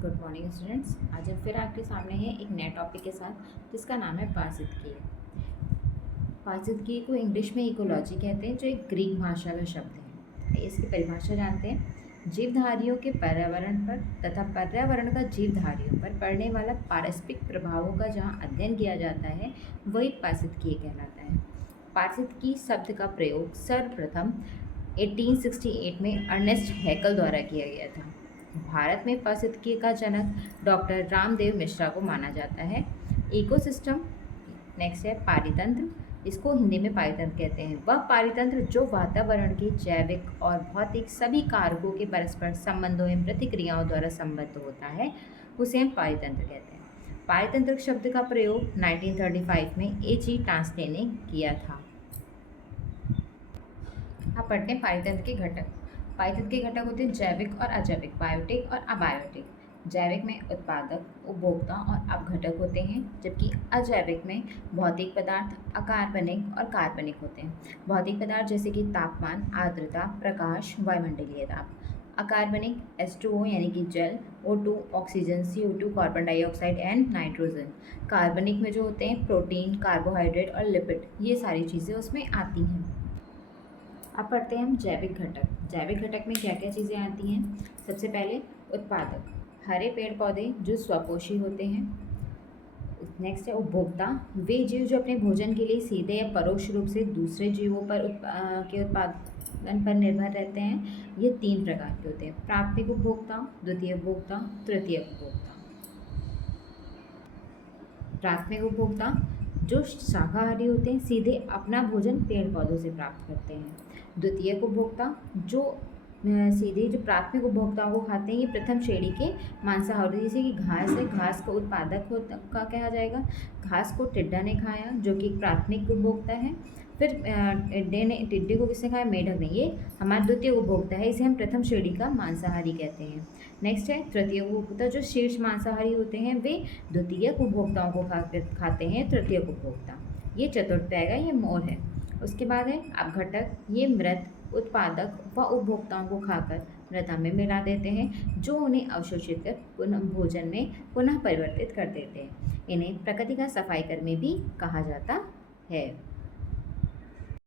Good morning students. आज हम फिर आपके सामने हैं एक नए टॉपिक के साथ जिसका नाम है पारिस्थितिकी। पारिस्थितिकी को इंग्लिश में इकोलॉजी कहते हैं, जो एक ग्रीक भाषा का शब्द है। इसकी परिभाषा जानते हैं। जीवधारियों के पर्यावरण पर तथा पर्यावरण का जीवधारियों पर पड़ने वाला पारस्परिक प्रभावों का जहाँ अध्ययन किया जाता है वही पारिस्थितिकी कहलाता है। पारिस्थितिकी शब्द का प्रयोग सर्वप्रथम 1868 में अर्नेस्ट हैकल द्वारा किया गया था। भारत में पारिस्थितिकी का जनक डॉक्टर रामदेव मिश्रा को माना जाता है। इकोसिस्टम नेक्स्ट है पारितंत्र। इसको हिंदी में पारितंत्र कहते हैं। वह पारितंत्र जो वातावरण के जैविक और भौतिक सभी कारकों के परस्पर संबंधों एवं प्रतिक्रियाओं द्वारा संबद्ध होता है, उसे हम पारितंत्र कहते हैं। पारितंत्र शब्द का प्रयोग 1935 में H.E. टांसले ने किया था। अब पढ़ते हैं पारितंत्र के घटक। पारितंत्र के घटक होते हैं जैविक और अजैविक, बायोटिक और अबायोटिक। जैविक में उत्पादक, उपभोक्ता और अपघटक होते हैं, जबकि अजैविक में भौतिक पदार्थ, अकार्बनिक और कार्बनिक होते हैं। भौतिक पदार्थ जैसे कि तापमान, आर्द्रता, प्रकाश, वायुमंडलीय दाब। अकार्बनिक H2O यानी कि जल, O2 oxygen, CO2 carbon dioxide and nitrogen. कार्बनिक में जो होते हैं प्रोटीन, कार्बोहाइड्रेट और लिपिड, ये सारी चीज़ें उसमें आती हैं। अब पढ़ते हैं हम जैविक घटक। जैविक घटक में क्या क्या चीज़ें आती हैं। सबसे पहले उत्पादक, हरे पेड़ पौधे जो स्वपोषी होते हैं। नेक्स्ट है उपभोक्ता, वे जीव जो अपने भोजन के लिए सीधे या परोक्ष रूप से दूसरे जीवों पर के उत्पादन पर निर्भर रहते हैं। ये 3 प्रकार के होते हैं: प्राथमिक उपभोक्ता, द्वितीय उपभोक्ता, तृतीय उपभोक्ता। प्राथमिक उपभोक्ता जो शाकाहारी होते हैं, सीधे अपना भोजन पेड़ पौधों से प्राप्त करते हैं। द्वितीय उपभोक्ता जो सीधे जो प्राथमिक उपभोक्ताओं को खाते हैं, ये प्रथम श्रेणी के मांसाहारी, जैसे कि घास है, घास का उत्पादक का कहा जाएगा। घास को टिड्डा ने खाया जो कि प्राथमिक उपभोक्ता है। फिर टिड्डे को किसने खाया? मेढक ने। ये हमारा द्वितीय उपभोक्ता है, इसे हम प्रथम श्रेणी का मांसाहारी कहते हैं। नेक्स्ट है तृतीय उपभोक्ता, जो शीर्ष मांसाहारी होते हैं, वे द्वितीय उपभोक्ताओं को खाते हैं तृतीय उपभोक्ता। ये चतुर्थ आएगा, ये मोर है। उसके बाद है अपघटक, ये मृत उत्पादक व उपभोक्ताओं को खाकर मृदा में मिला देते हैं, जो उन्हें अवशोषित कर पुनः भोजन में पुनः परिवर्तित कर देते हैं। इन्हें प्रकृति का सफाई कर्मी भी कहा जाता है।